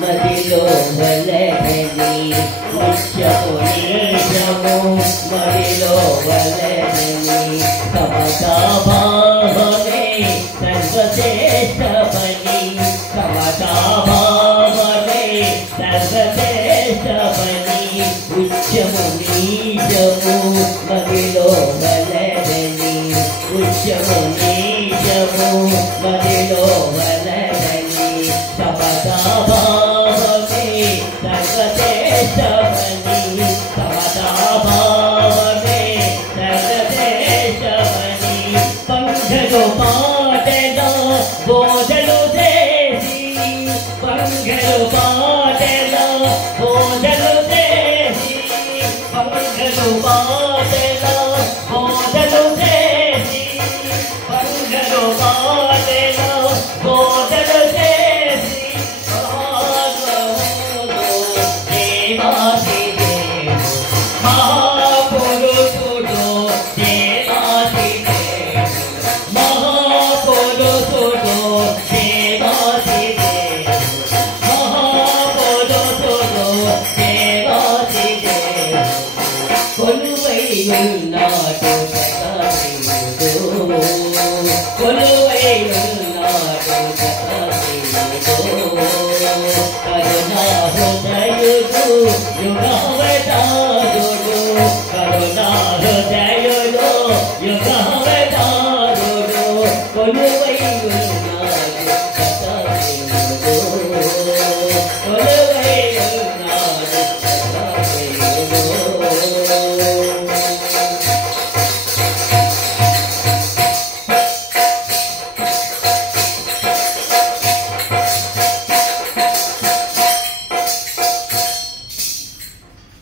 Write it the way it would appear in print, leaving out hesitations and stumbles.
మదిలో వలెని ముఖ్యము నీచము మదిలో వలెని సమతా భావమే సర్వశ్రేష్టమని సమతా భావమే సర్వశ్రేష్టమని ఉచ్యము నీచము మదిలో వలెని ఉచ్యము నీచము మదిలో వలెని సమతా భావమే సర్వశ్రేష్టమని సమతా భావమే సర్వశ్రేష్టమని పంచలో పాటలో బోధలు చేసి పంచలో పాటలో బోధలు చేసి పంచలో పాటలో బోధలు చేసి పంచలో పాటలో బోధలు చేసి మహాపురుషుడు మహాపురుషుడు మహాపురుషుడు కొలువై ఉన్నాడు కొలువై ఉన్నాడు కరుణా హృదయుడు యుగ